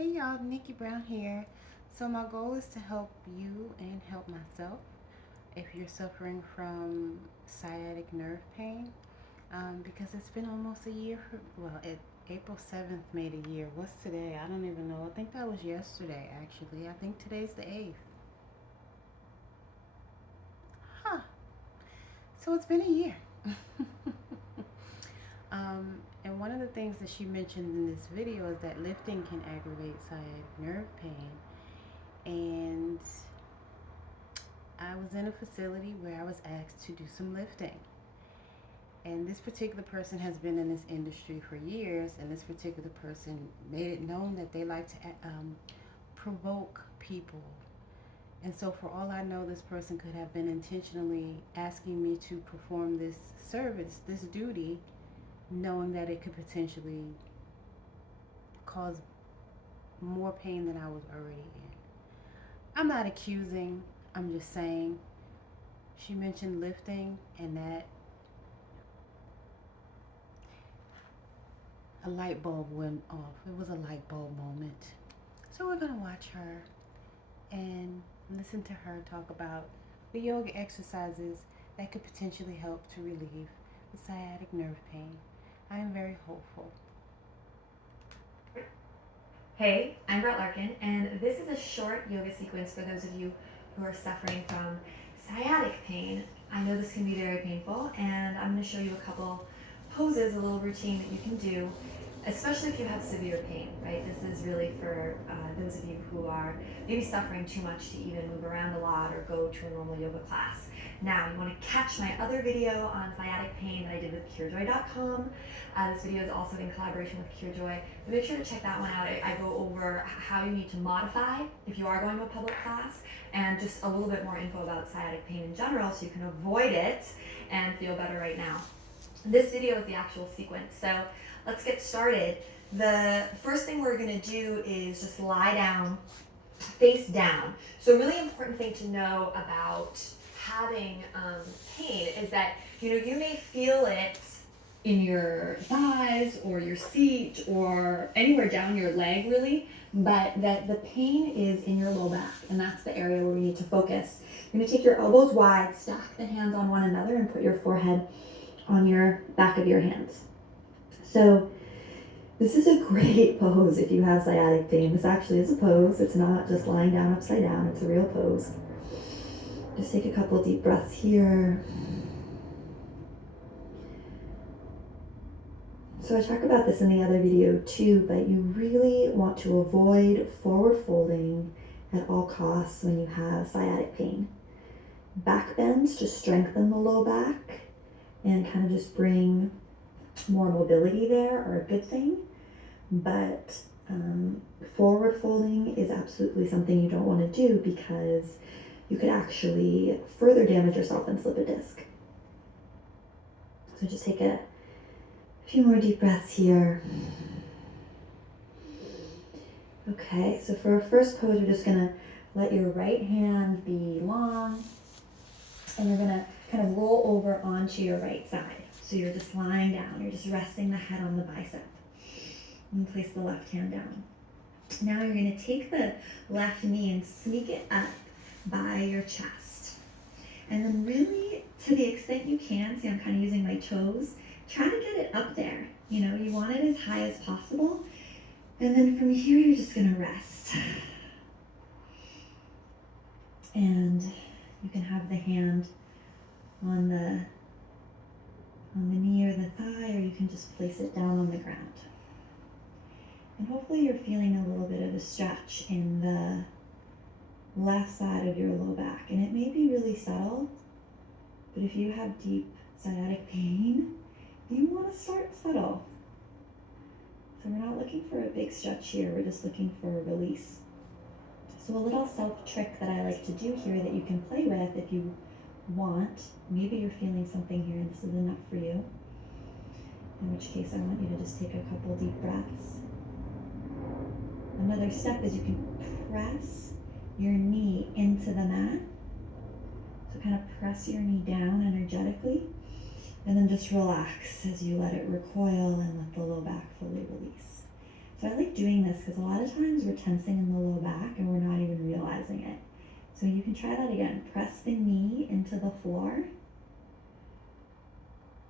Hey y'all, Nikki Brown here. So my goal is to help you and help myself. If you're suffering from sciatic nerve pain, because it's been almost a year. April 7th made a year. What's today? I don't even know. I think that was yesterday, actually. I think today's the 8th. Huh. So it's been a year. And one of the things that she mentioned in this video is that lifting can aggravate sciatic nerve pain. And I was in a facility where I was asked to do some lifting. And this particular person has been in this industry for years, and this particular person made it known that they like to provoke people. And so, for all I know, this person could have been intentionally asking me to perform this service, this duty, knowing that it could potentially cause more pain than I was already in. I'm not accusing, I'm just saying. She mentioned lifting, and that a light bulb went off. It was a light bulb moment. So we're going to watch her and listen to her talk about the yoga exercises that could potentially help to relieve the sciatic nerve pain. I am very hopeful. Hey, I'm Brett Larkin, and this is a short yoga sequence for those of you who are suffering from sciatic pain. I know this can be very painful, and I'm going to show you a couple poses, a little routine that you can do, especially if you have severe pain, right? This is really for those of you who are maybe suffering too much to even move around a lot or go to a normal yoga class. Now, you want to catch my other video on sciatic pain that I did with curejoy.com. This video is also in collaboration with CureJoy. But make sure to check that one out. I go over how you need to modify if you are going to a public class, and just a little bit more info about sciatic pain in general so you can avoid it and feel better right now. This video is the actual sequence, so let's get started. The first thing we're going to do is just lie down, face down. So a really important thing to know about having pain is that you may feel it in your thighs or your seat or anywhere down your leg really, but that the pain is in your low back, and that's the area where we need to focus. You're going to take your elbows wide, stack the hands on one another, and put your forehead on your back of your hands. So this is a great pose if you have sciatic pain. This actually is a pose. It's not just lying down upside down. It's a real pose. Just take a couple deep breaths here. So I talk about this in the other video too, but you really want to avoid forward folding at all costs when you have sciatic pain. Back bends to strengthen the low back and kind of just bring more mobility there are a good thing, but forward folding is absolutely something you don't want to do because you could actually further damage yourself and slip a disc. So just take a few more deep breaths here. Okay, so for our first pose, we're just gonna let your right hand be long, and you're gonna kind of roll over onto your right side. So you're just lying down, you're just resting the head on the bicep. And place the left hand down. Now you're gonna take the left knee and sneak it up by your chest. And then really, to the extent you can, see I'm kind of using my toes, try to get it up there. You want it as high as possible. And then from here, you're just gonna rest. And you can have the hand on the knee or the thigh, or you can just place it down on the ground. And hopefully you're feeling a little bit of a stretch in the left side of your low back. And it may be really subtle, but if you have deep sciatic pain, you want to start subtle. So we're not looking for a big stretch here, we're just looking for a release. So a little self trick that I like to do here that you can play with if you want. Maybe you're feeling something here and this is enough for you. In which case I want you to just take a couple deep breaths. Another step is you can press your knee into the mat. So kind of press your knee down energetically, and then just relax as you let it recoil and let the low back fully release. So I like doing this because a lot of times we're tensing in the low back and we're not even realizing it. So you can try that again. Press the knee into the floor.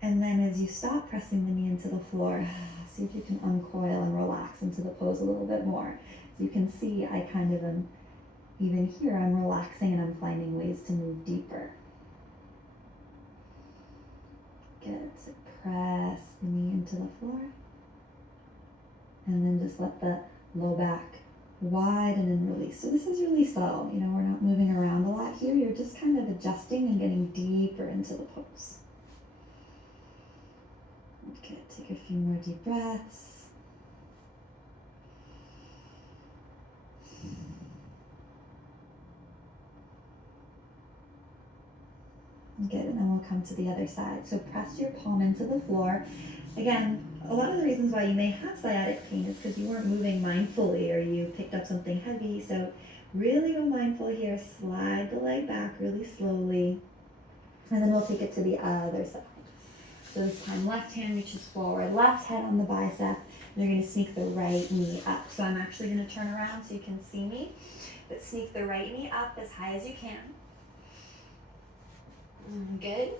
And then as you stop pressing the knee into the floor, see if you can uncoil and relax into the pose a little bit more. So you can see I kind of am, even here, I'm relaxing and I'm finding ways to move deeper. Good. So press the knee into the floor. And then just let the low back widen and release. So this is really subtle. You know, we're not moving around a lot here. You're just kind of adjusting and getting deeper into the pose. Okay, take a few more deep breaths. Good, and then we'll come to the other side. So press your palm into the floor. Again, a lot of the reasons why you may have sciatic pain is because you weren't moving mindfully or you picked up something heavy. So really go mindful here. Slide the leg back really slowly. And then we'll take it to the other side. So this time left hand reaches forward, left head on the bicep. You're going to sneak the right knee up. So I'm actually going to turn around so you can see me. But sneak the right knee up as high as you can. Good.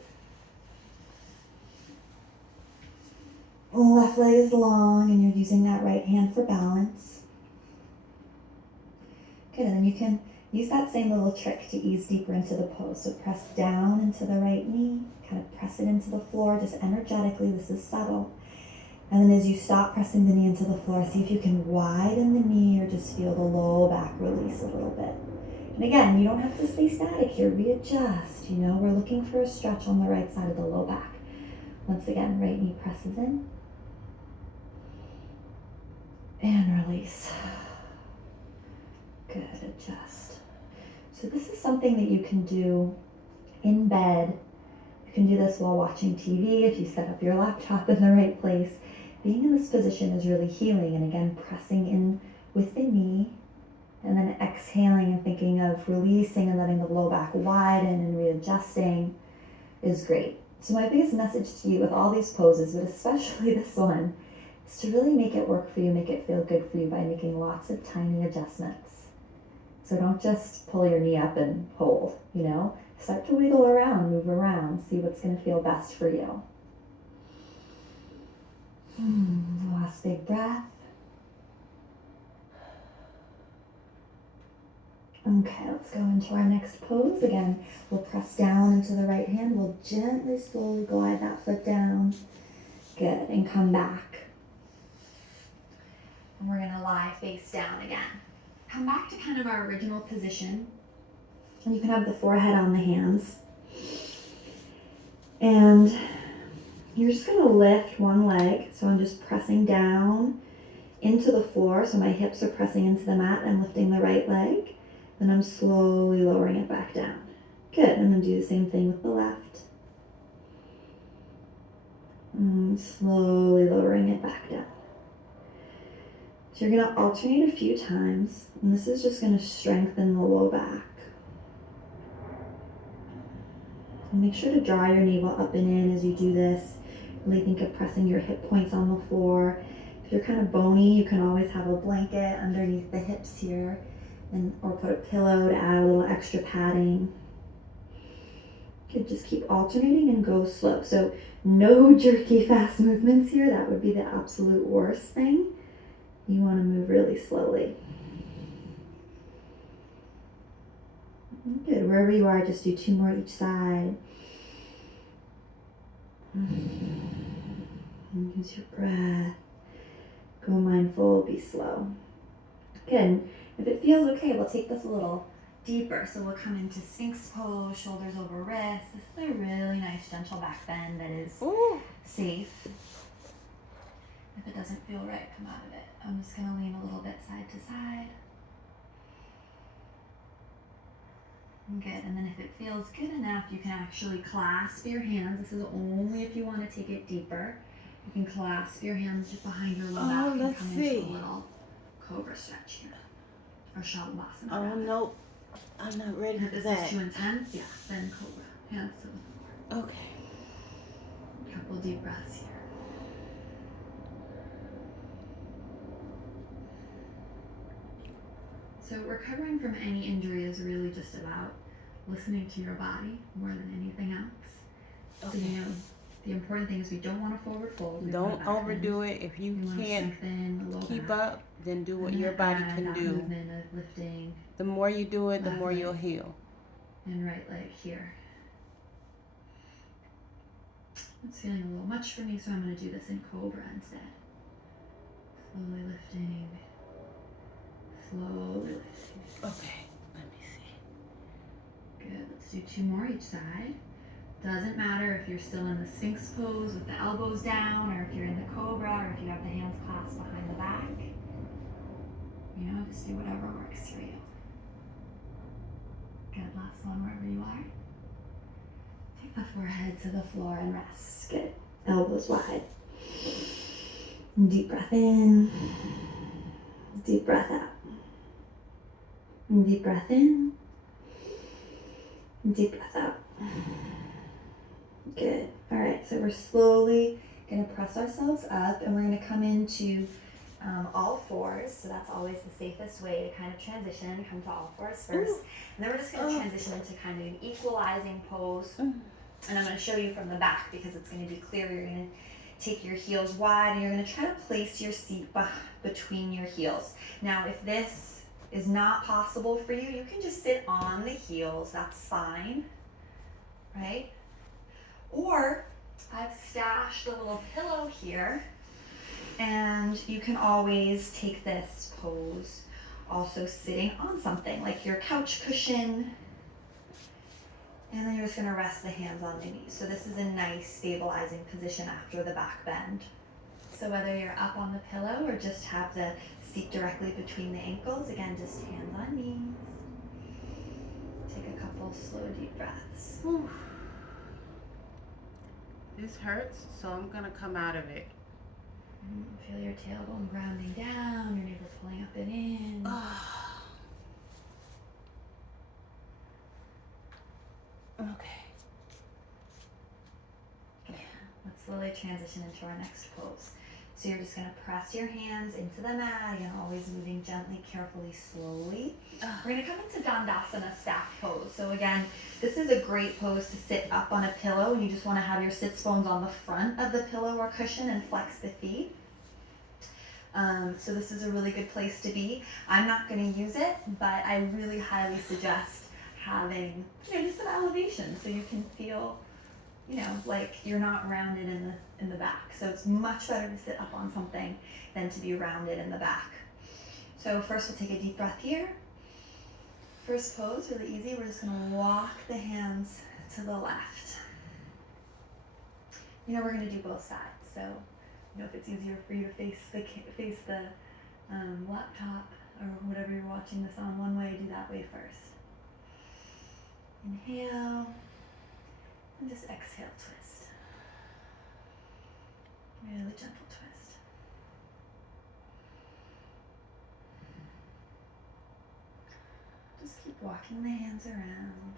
Left leg is long and you're using that right hand for balance. Good, and then you can use that same little trick to ease deeper into the pose. So press down into the right knee, kind of press it into the floor just energetically. This is subtle. And then as you stop pressing the knee into the floor, see if you can widen the knee or just feel the low back release a little bit. And again, you don't have to stay static here. Readjust, you know, we're looking for a stretch on the right side of the low back. Once again, right knee presses in. And release. Good, adjust. So this is something that you can do in bed. You can do this while watching TV if you set up your laptop in the right place. Being in this position is really healing. And again, pressing in with the knee and then exhaling and thinking of releasing and letting the low back widen and readjusting is great. So my biggest message to you with all these poses, but especially this one, is to really make it work for you, make it feel good for you by making lots of tiny adjustments. So don't just pull your knee up and hold, you know. Start to wiggle around, move around, see what's going to feel best for you. Last big breath. Okay, let's go into our next pose. Again, we'll press down into the right hand. We'll gently, slowly glide that foot down. Good, and come back. And we're going to lie face down again. Come back to kind of our original position. And you can have the forehead on the hands. And you're just going to lift one leg. So I'm just pressing down into the floor. So my hips are pressing into the mat. I'm lifting the right leg. Then I'm slowly lowering it back down. Good. I'm going to do the same thing with the left. And slowly lowering it back down. So you're going to alternate a few times. And this is just going to strengthen the low back. And make sure to draw your navel up and in as you do this. Really think of pressing your hip points on the floor. If you're kind of bony, you can always have a blanket underneath the hips here. Or put a pillow to add a little extra padding. You could just keep alternating and go slow. So no jerky fast movements here. That would be the absolute worst thing. You want to move really slowly. Good. Wherever you are, just do 2 more each side. Use your breath. Go mindful, be slow. Good. If it feels okay, we'll take this a little deeper. So we'll come into Sphinx pose, shoulders over wrists. This is a really nice gentle back bend that is safe. If it doesn't feel right, come out of it. I'm just going to lean a little bit side to side. Good, and then if it feels good enough, you can actually clasp your hands. This is only if you want to take it deeper. You can clasp your hands just behind your low back and come into a little cobra stretch here. Or Shavasana. Oh, no. I'm not ready for that. If this is too intense, yeah, then cobra. Hands to the floor. Okay. A couple deep breaths here. So recovering from any injury is really just about listening to your body more than anything else. So you know, the important thing is we don't want to forward fold. Don't overdo it. If you can't keep up, then do what your body can do. Movement of lifting. The more you do it, the more you'll heal. And right leg here. It's feeling a little much for me, so I'm going to do this in Cobra instead. Slowly lifting. Slowly lifting. Okay, let me see. Good. Let's do 2 more each side. Doesn't matter if you're still in the Sphinx pose with the elbows down, or if you're in the Cobra, or if you have the hands clasped behind the back. You know, just do whatever works for you. Good. Last one wherever you are. Take the forehead to the floor and rest. Good. Elbows wide. Deep breath in. Deep breath out. Deep breath in. Deep breath out. Good. All right, so we're slowly going to press ourselves up, and we're going to come into all fours. So that's always the safest way to kind of transition. Come to all fours first. Ooh. And then we're just going to transition into kind of an equalizing pose. And I'm going to show you from the back because it's going to be clear. You're going to take your heels wide, and you're going to try to place your seat between your heels. Now, if this is not possible for you, you can just sit on the heels. That's fine, right? Or I've stashed a little pillow here, and you can always take this pose also sitting on something like your couch cushion, and then you're just going to rest the hands on the knees. So this is a nice stabilizing position after the back bend. So whether you're up on the pillow or just have the seat directly between the ankles, again, just hands on knees. Take a couple slow deep breaths. Whew. This hurts, so I'm gonna come out of it. Feel your tailbone grounding down, your navel pulling up and in. Okay. Let's slowly transition into our next pose. So you're just going to press your hands into the mat, again, always moving gently, carefully, slowly. We're going to come into Dandasana staff pose. So again, this is a great pose to sit up on a pillow. You just want to have your sits bones on the front of the pillow or cushion and flex the feet. So this is a really good place to be. I'm not going to use it, but I really highly suggest having, just some elevation so you can feel, like you're not rounded in the back. So it's much better to sit up on something than to be rounded in the back. So first we'll take a deep breath here. First pose, really easy. We're just going to walk the hands to the left. We're going to do both sides. So, if it's easier for you to face the laptop or whatever you're watching this on one way, do that way first. Inhale, and just exhale, twist. Really gentle twist. Just keep walking the hands around.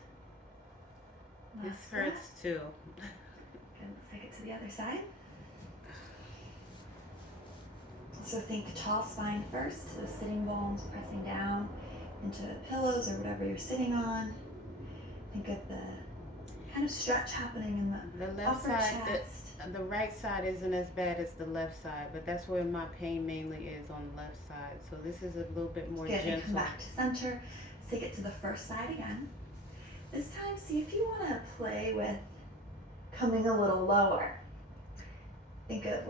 This hurts too. Good, let's take it to the other side. So think tall spine first, the sitting bones pressing down into the pillows or whatever you're sitting on. Think of the kind of stretch happening in the left upper side, chest. the right side isn't as bad as the left side, but that's where my pain mainly is, on the left side. So this is a little bit more Good, gentle. and come back to center. Take it to the first side again. This time, see if you want to play with coming a little lower. Think of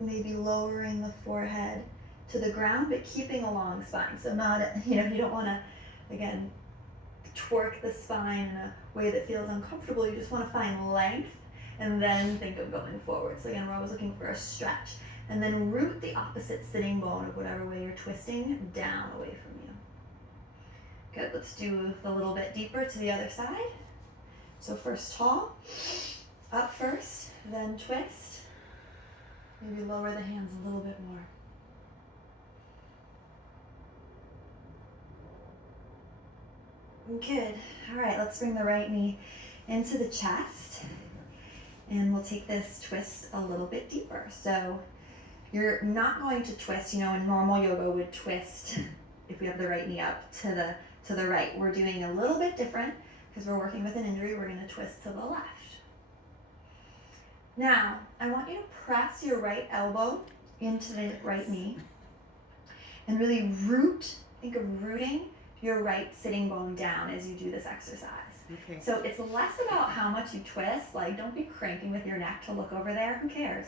maybe lowering the forehead to the ground, but keeping a long spine. So not, you don't want to, again, twerk the spine in a way that feels uncomfortable. You just want to find length and then think of going forward. So again, we're always looking for a stretch. And then root the opposite sitting bone of whatever way you're twisting down away from you. Good, let's do a little bit deeper to the other side. So first tall, up first, then twist. Maybe lower the hands a little bit more. Good. All right, let's bring the right knee into the chest. And we'll take this twist a little bit deeper. So you're not going to twist, in normal yoga would twist. If we have the right knee up to the right. We're doing a little bit different because we're working with an injury. We're going to twist to the left. Now, I want you to press your right elbow into the right knee and really root, think of rooting your right sitting bone down as you do this exercise. Okay. So it's less about how much you twist, like don't be cranking with your neck to look over there, who cares?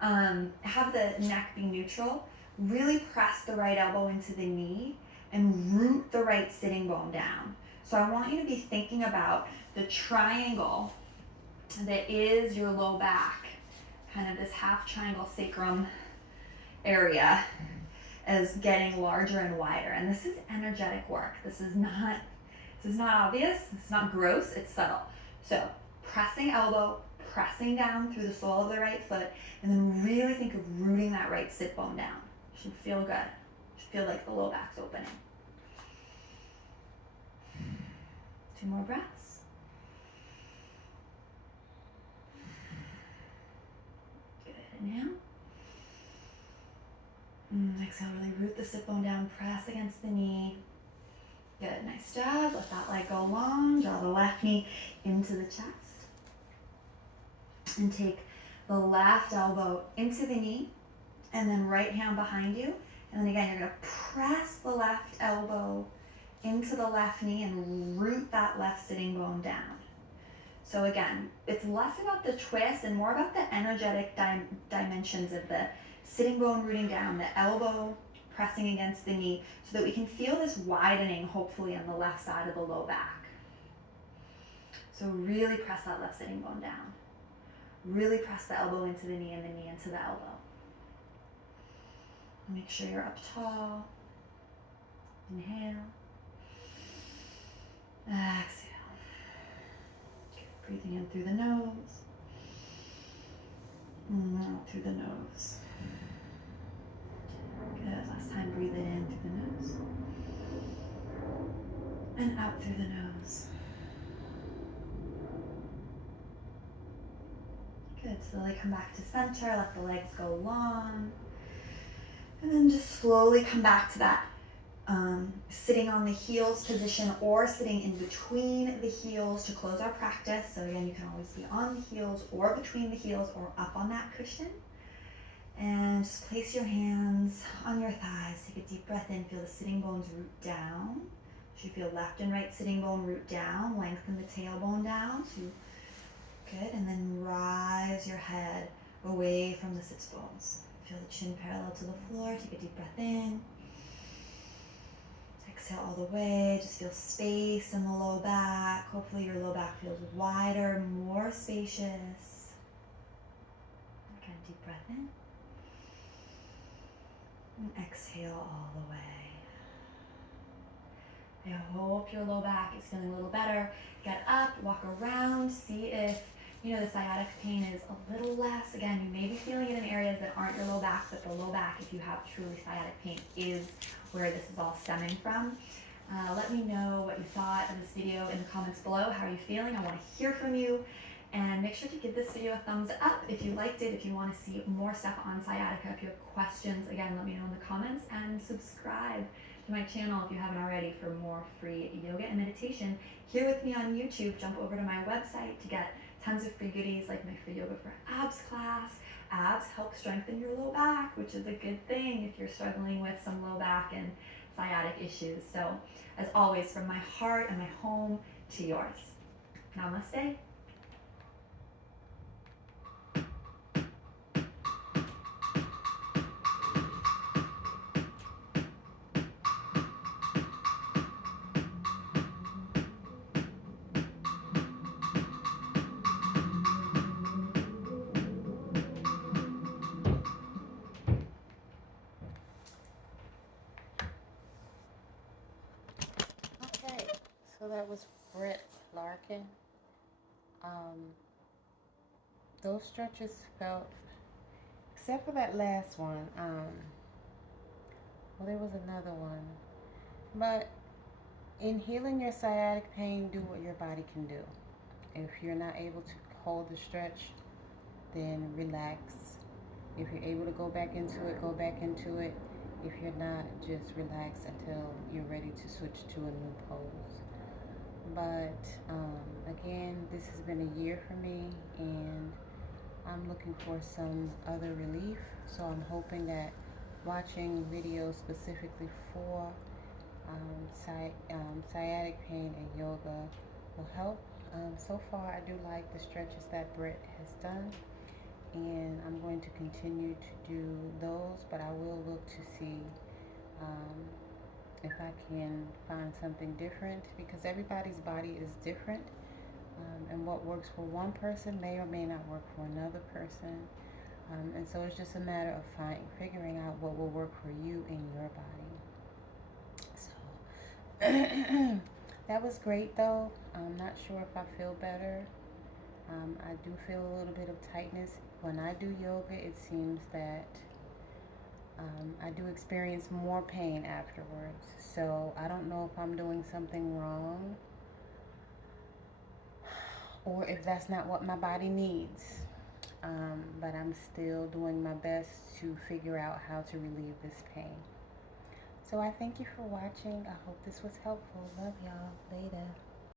Have the neck be neutral, really press the right elbow into the knee and root the right sitting bone down. So I want you to be thinking about the triangle that is your low back, kind of this half triangle sacrum area, as getting larger and wider. And this is energetic work. This is not obvious, it's not gross, it's subtle. So pressing elbow, pressing down through the sole of the right foot, and then really think of rooting that right sit bone down. It should feel good. It should feel like the low back's opening. 2 more breaths. Good, inhale. Exhale, really root the sit bone down, press against the knee. Good, nice job. Let that leg go long. Draw the left knee into the chest. And take the left elbow into the knee, and then right hand behind you. And then again, you're gonna press the left elbow into the left knee and root that left sitting bone down. So again, it's less about the twist and more about the energetic dimensions of the sitting bone rooting down, the elbow pressing against the knee, so that we can feel this widening, hopefully, on the left side of the low back. So really press that left sitting bone down. Really press the elbow into the knee and the knee into the elbow. Make sure you're up tall. Inhale. Exhale. Good. Breathing in through the nose. And out through the nose. Good. Last time, breathe it in through the nose. And out through the nose. Good. Slowly come back to center. Let the legs go long. And then just slowly come back to that sitting on the heels position or sitting in between the heels to close our practice. So again, you can always be on the heels or between the heels or up on that cushion. And just place your hands on your thighs. Take a deep breath in. Feel the sitting bones root down. You feel left and right sitting bone root down. Lengthen the tailbone down. So good. And then rise your head away from the sits bones. Feel the chin parallel to the floor. Take a deep breath in. Exhale all the way. Just feel space in the low back. Hopefully your low back feels wider, more spacious. Again, deep breath in. And exhale all the way. I hope your low back is feeling a little better. Get up, walk around, see if the sciatic pain is a little less. Again, you may be feeling it in areas that aren't your low back, but the low back, if you have truly sciatic pain, is where this is all stemming from. Let me know what you thought of this video in the comments below. How are you feeling? I want to hear from you. And make sure to give this video a thumbs up if you liked it, if you want to see more stuff on sciatica. If you have questions, again, let me know in the comments, and subscribe to my channel if you haven't already for more free yoga and meditation. Here with me on YouTube, jump over to my website to get tons of free goodies like my free yoga for abs class. Abs help strengthen your low back, which is a good thing if you're struggling with some low back and sciatic issues. So as always, from my heart and my home to yours. Namaste. So that was Brett Larkin. Those stretches felt, except for that last one, well, there was another one. But in healing your sciatic pain, do what your body can do. If you're not able to hold the stretch, then relax. If you're able to go back into it, go back into it. if you're not, just relax until you're ready to switch to a new pose. But again, this has been a year for me, and I'm looking for some other relief. So I'm hoping that watching videos specifically for sciatic pain and yoga will help. So far, I do like the stretches that Brett has done, and I'm going to continue to do those, but I will look to see um, if I can find something different, because everybody's body is different, and what works for one person may or may not work for another person. And so it's just a matter of figuring out what will work for you in your body. So that was great, though. I'm not sure if I feel better. I do feel a little bit of tightness. When I do yoga, it seems that I do experience more pain afterwards. So I don't know if I'm doing something wrong or if that's not what my body needs. But I'm still doing my best to figure out how to relieve this pain. So I thank you for watching. I hope this was helpful. Love y'all. Later.